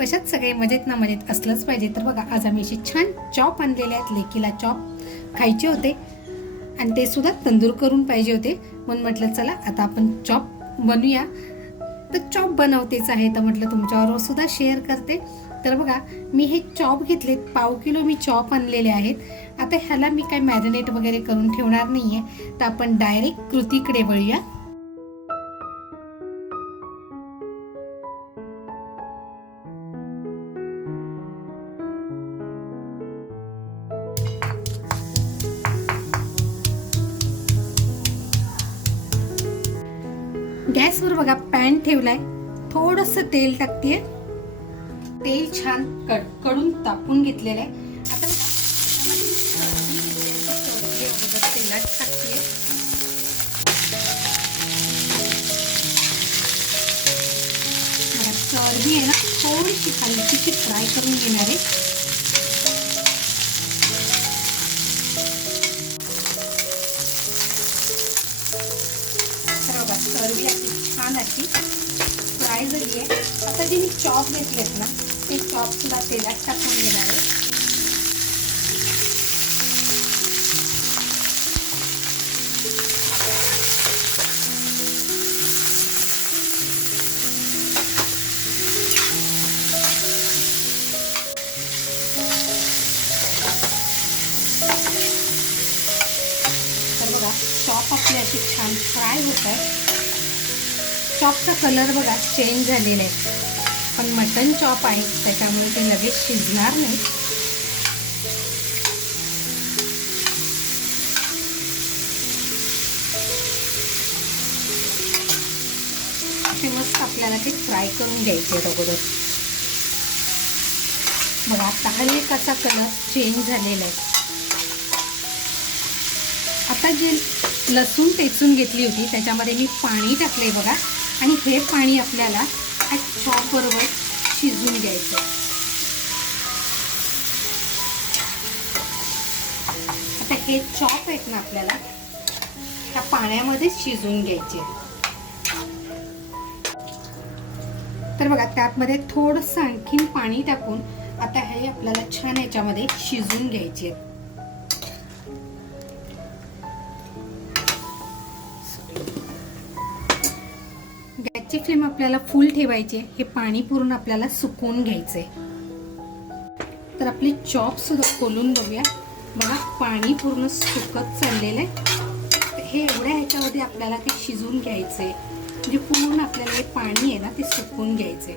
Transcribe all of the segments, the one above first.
कशात सगळे मजेत ना मजेत असलंच पाहिजे. तर बघा आज आम्ही असे छान चॉप आणलेले आहेत लेकीला चॉप खायचे होते. आणि ते सुद्धा तंदूर करून पाहिजे होते. म्हणून म्हटलं चला आता आपण चॉप बनवूया तर चॉप बनवतेच आहे. तर म्हटलं तुमच्यावर सुद्धा शेअर करते. तर बघा मी हे चॉप घेतलेत. पाव किलो मी चॉप आणलेले आहेत. आता ह्याला मी काय मॅरिनेट वगैरे करून ठेवणार नाही आहे तर आपण डायरेक्ट कृतीकडे वळूया. गॅसवर बघा पॅन ठेवलाय. थोडस तेल टाकतेय. तेल छान कडकडून तापून घेतलेलं आहे. आता बघा, चरबी तेलात चरबी आहे ना थोडीशी हलकीशी फ्राय करून घेणार आहे. छान अशी फ्राय झाली आहे आता जे चॉप घेतलेत ना ते चॉप सुद्धा तेलात टाकून घेणार चॉप आपली अशी छान फ्राय होत आहे चॉपचा कलर बघा चेंज झालेला आहे. पण मटन चॉप आहे त्याच्यामुळे ते लगेच शिजणार नाही. असे मस्त आपल्याला ते फ्राय करून घ्यायचे अगोदर. बघा आता हल्ली कसा कलर चेंज झालेला आहे. आता जे लसूण टेचून घेतली होती त्याच्यामध्ये मी पाणी टाकले बघा. आणि हे पाणी आपल्याला चॉप शिजून घ्यायचं आता हे चॉप आहेत ना आपल्याला त्या पाण्यामध्ये शिजून घ्यायचे. तर बघा त्यामध्ये थोडंसं आणखीन पाणी टाकून आता हे आपल्याला छान याच्यामध्ये शिजून घ्यायचे. आहेत गॅसची फ्लेम आपल्याला फुल ठेवायची हे पाणी पूर्ण आपल्याला सुकवून घ्यायचंय. तर आपली चॉप सुद्धा खोलून बघूया. बघा पाणी पूर्ण सुकत चाललेलं आहे. हे एवढ्या ह्याच्यामध्ये आपल्याला ते शिजून घ्यायचंय. म्हणजे पूर्ण आपल्याला हे पाणी आहे ना ते सुकवून घ्यायचंय.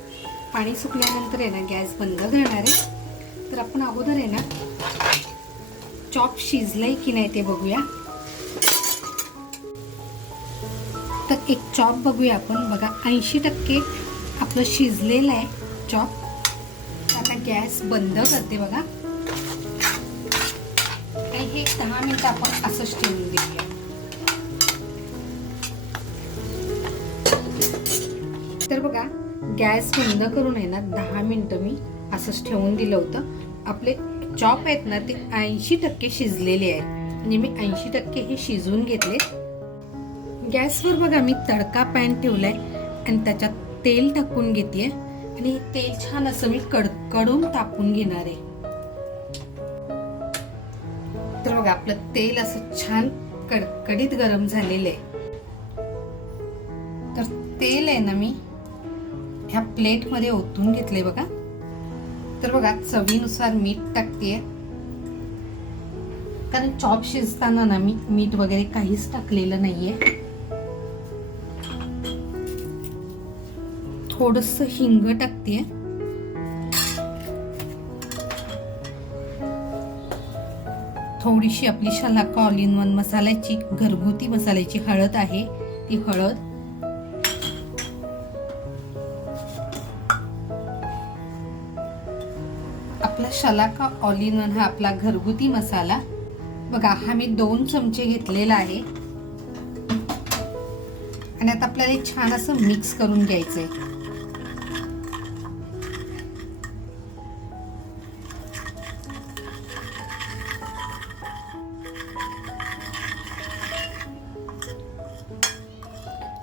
पाणी सुकल्यानंतर आहे ना गॅस बंद करणार आहे. तर आपण अगोदर आहे ना चॉप शिजलंय की नाही ते बघूया. तर एक चॉप बघूया आपण. बघा ऐंशी टक्के आपलं शिजलेलं आहे चॉप आता गॅस बंद करते बघा. आणि हे दहा मिनिट आपण असंच ठेवून देऊया. तर बघा गॅस बंद करून आहे ना दहा मिनटं मी असंच ठेवून दिलं होतं. आपले चॉप आहेत ना ते ऐंशी टक्के शिजलेले आहेत. म्हणजे मी ऐंशी टक्के हे शिजवून घेतले. गॅसवर बघा मी तडका पॅन ठेवलाय आणि त्याच्यात तेल टाकून घेते आणि हे तेल छान असं मी कडकडून टाकून घेणार आहे. तर बघा आपलं तेल असं छान कडकडीत गरम झालेलं आहे. तर तेल आहे ना मी ह्या प्लेटमध्ये ओतून घेतले बघा. तर बघा चवीनुसार मीठ टाकते कारण चॉप शिजताना ना मी मीठ वगैरे काहीच टाकलेलं नाहीये. थोडस हिंग टाकते. थोडीशी आपली शलाका ऑल इन वन मसाल्याची घरगुती मसाल्याची हळद आहे ती हळद. आपला शलाका ऑल इन वन हा आपला घरगुती मसाला. बघा हा मी दोन चमचे घेतलेला आहे. आणि आता आपल्याला छान असं मिक्स करून घ्यायचं आहे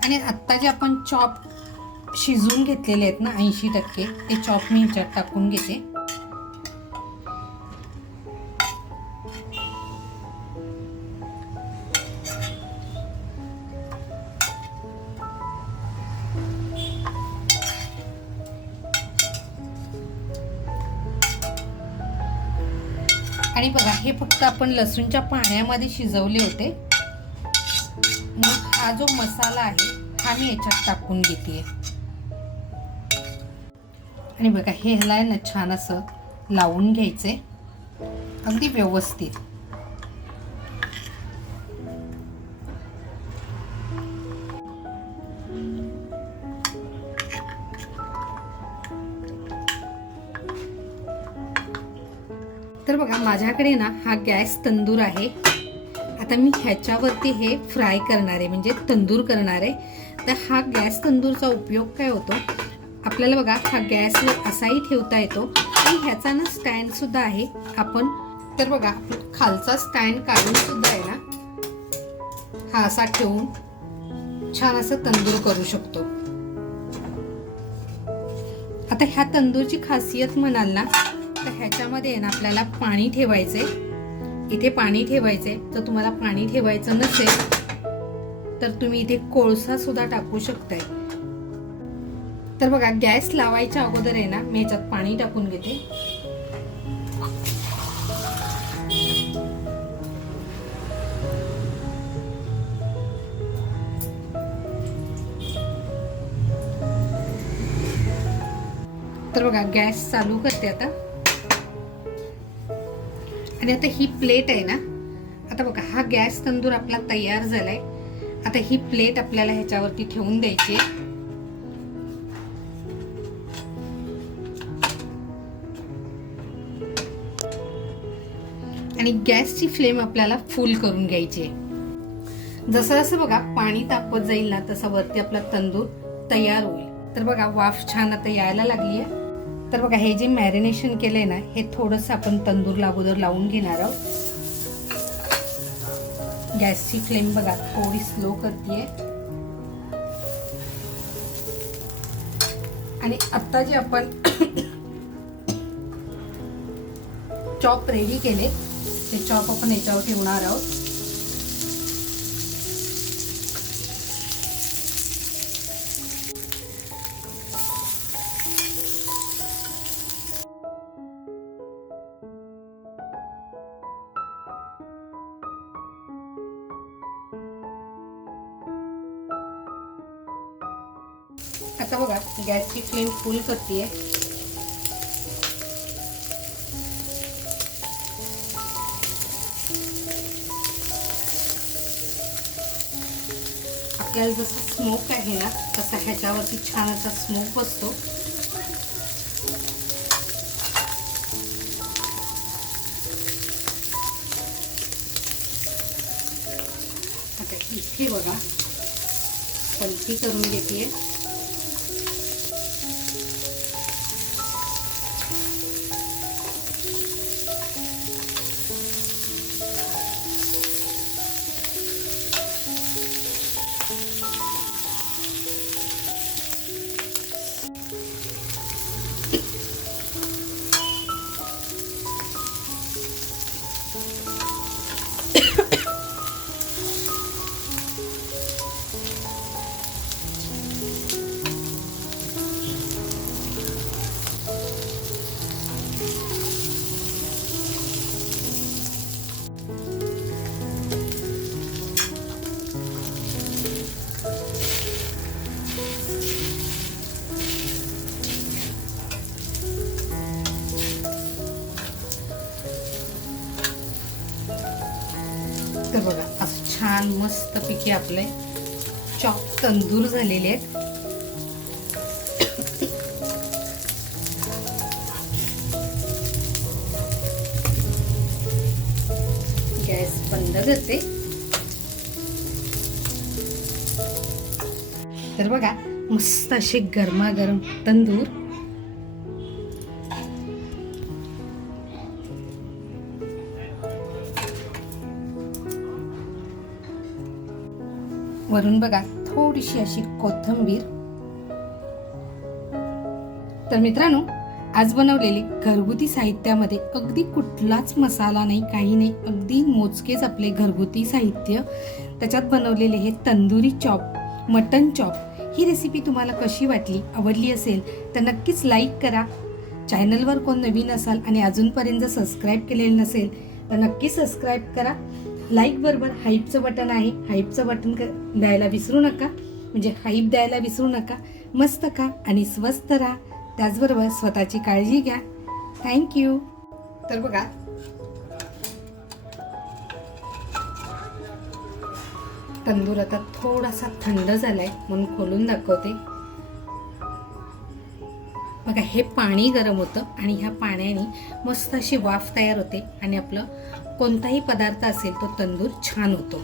आणि आत्ता जे आपण चॉप शिजून घेतलेले आहेत ना ऐंशी टक्के ते चॉप मी ह्याच्यात टाकून घेते. आणि बघा हे फक्त आपण लसूणच्या पाण्यामध्ये शिजवले होते. मग हा जो मसाला आहे हा मी याच्यात टाकून घेते आणि बघा हे ह्याला आहे ना छान असं लावून घ्यायचंय. अगदी व्यवस्थित. तर बघा माझ्याकडे ना हा गॅस तंदूर आहे. आता मी ह्याच्यावरती हे फ्राय करणार आहे म्हणजे तंदूर करणार आहे तर हा गॅस तंदूरचा उपयोग काय होतो? आपल्याला बघा हा गॅसवर असाही ठेवता येतो आणि ह्याचा ना स्टँड सुद्धा आहे. आपण तर बघा खालचा स्टँड काढून सुद्धा आहे ना हा असा ठेवून छान असं तंदूर करू शकतो. आता ह्या तंदूरची खासियत म्हणाल ना तर ह्याच्यामध्ये आहे ना आपल्याला पाणी ठेवायचंय. इथे पाणी ठेवायचंय. जर तुम्हाला पाणी ठेवायचं नसेल तर तुम्ही इथे कोळसा सुद्धा टाकू शकताय. तर बघा गॅस लावायच्या अगोदर आहे ना मी ह्याच्यात पाणी टाकून घेते. तर बघा गॅस चालू करते आता. आणि आता ही प्लेट आहे ना आता बघा हा गॅस तंदूर आपला तयार झालाय. आता ही प्लेट आपल्याला ह्याच्यावरती ठेवून द्यायची आणि गॅसची फ्लेम आपल्याला फुल करून घ्यायची जसं जसं बघा पाणी तापत जाईल ना तसं वरती आपला तंदूर तयार होईल. तर बघा वाफ छान आता यायला लागली आहे. तर बघा हे जे मॅरिनेशन केलंय ना हे थोडंसं आपण तंदूरला अगोदर लावून घेणार आहोत. गॅसची फ्लेम बघा थोडी स्लो करते आणि आता जे आपण चॉप रेडी केले ते चॉप आपण याच्यावर ठेवणार आहोत. आता बघा गॅसची फ्लेम फुल करते आपल्याला जसं स्मोक आहे ना तसा ह्याच्यावरती छान असा स्मोक बसतो. आता इथे बघा पलटी करून घेते छान मस्त पिके आपले चॉप तंदूर झालेले आहेत. गॅस बंद करते. तर बघा मस्त असे गरमागरम तंदूर. वरून बघा थोडीशी अशी कोथिंबीर. तर मित्रांनो आज बनवलेले घरगुती साहित्यामध्ये अगदी कुठलाच मसाला नाही काही नाही अगदी मोजकेच आपले घरगुती साहित्य. त्याच्यात बनवलेले हे तंदुरी चॉप मटन चॉप ही रेसिपी तुम्हाला कशी वाटली आवडली असेल तर नक्कीच लाईक करा. चॅनलवर कोण नवीन असाल आणि अजूनपर्यंत जर सबस्क्राईब केलेलं नसेल तर नक्की सबस्क्राईब करा. लाईक बरोबर हाईपचं बटन आहे. हाईपचं बटन क- द्यायला विसरू नका. म्हणजे हाईप द्यायला विसरू नका. मस्त खा आणि स्वस्त राहा. त्याचबरोबर स्वतःची काळजी घ्या. थँक्यू तर बघा. तंदूर आता थोडासा थंड झालाय. म्हणून खोलून दाखवते. बघा हे पाणी गरम होतं आणि ह्या पाण्याने मस्त अशी वाफ तयार होते आणि आपलं कोणताही पदार्थ असेल तो तंदूर छान होतो.